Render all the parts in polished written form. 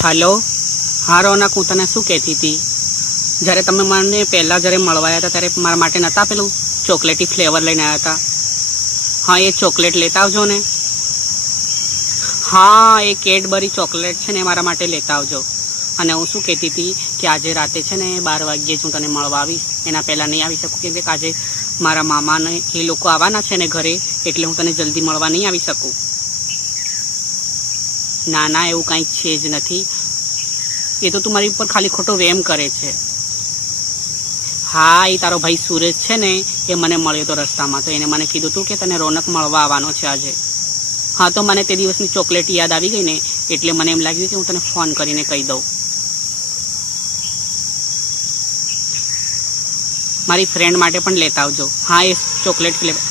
Hello हाँ रोनक, हूँ तने शू कहती थी, जયારે તમે મને પહેલા જ્યારે મળવા આવ્યા હતા ત્યારે મારા માટે નતા પેલું ચોકલેટી ફ્લેવર લઈને આવ્યા હતા? હા, એ ચોકલેટ લેતા આવજો ને. હા, એ કેડબરી ચોકલેટ છે ને મારા માટે લેતા આવજો. અને હું શું કહેતી હતી કે આજે રાતે છે ને 12 વાગ્યે જ હું તને મળવા આવીશ. એના પહેલાં નહીં આવી શકું કેમ કે આજે મારા મામાને એ લોકો આવવાના છે ને ઘરે, એટલે હું તને જલ્દી મળવા નહીં આવી શકું. ના ના, એવું કંઈ છે જ નથી. એ તો તું મારી ઉપર ખાલી ખોટો વેમ કરે છે. હા, એ તારો ભાઈ સુરેશ છે ને, એ મને મળ્યો તો રસ્તામાં, તો એને મને કીધું હતું કે તને રોનક મળવા આવવાનો છે આજે. હા, તો મને તે દિવસની ચોકલેટ યાદ આવી ગઈ ને, એટલે મને એમ લાગ્યું કે હું તને ફોન કરીને કહી દઉં. મારી ફ્રેન્ડ માટે પણ લેતા આવજો. હા, એ ચોકલેટ ફ્લેવર.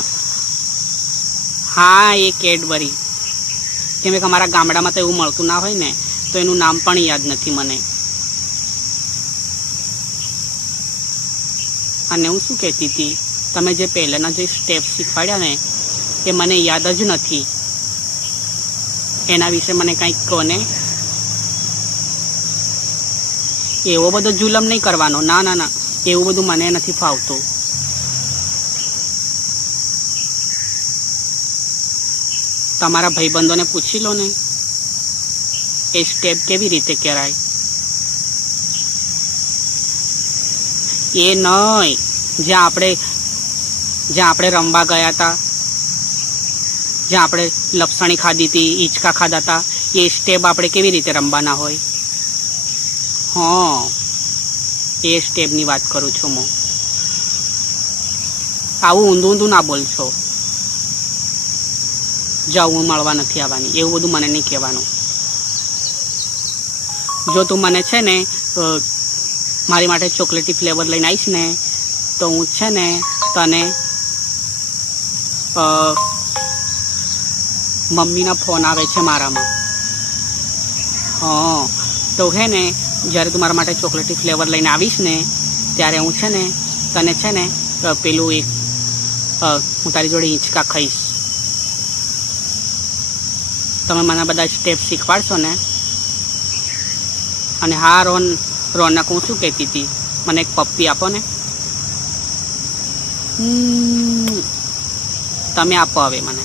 હા, એ કેડબરી. કેમ કે અમારા ગામડામાં તો એવું મળતું ના હોય ને, તો એનું નામ પણ યાદ નથી મને. અને હું શું કહેતી હતી, તમે જે પહેલાંના જે સ્ટેપ શીખવાડ્યા ને એ મને યાદ જ નથી. એના વિશે મને કંઈક કહો ને. એવો બધો જુલમ નહીં કરવાનો. ના ના ના, એવું બધું મને નથી ફાવતું. તમારા ભાઈબંધોને પૂછી લો ને એ સ્ટેપ કેવી રીતે કરાય. એ નહીં, જ્યાં આપણે રમવા ગયા હતા, જ્યાં આપણે લપસણી ખાધી હતી, હિંચકા ખાધા હતા, એ સ્ટેપ આપણે કેવી રીતે રમવાના હોય. હા, એ સ્ટેપની વાત કરું છું હું. આવું ઊંધું ઊંધું ના બોલશો. જાઉં, હું મળવા નથી આવવાની, એવું બધું મને નહીં કહેવાનું. જો તું મને છે ને મારી માટે ચોકલેટી ફ્લેવર લઈને આવીશ ને, તો હું છે ને તને મમ્મીના ફોન આવે છે મારામાં. હા, તો હે ને જ્યારે તું મારા માટે ચોકલેટી ફ્લેવર લઈને આવીશ ને, ત્યારે હું છે ને તને છે ને પેલું એક હું તારી જોડે હિંચકા ખાઈશ. તમે મને બધા સ્ટેપ શીખવાડશો ને. અને હા રોનક, હું શું કહેતી હતી, મને એક પપ્પી આપો ને. તમે આપો હવે મને.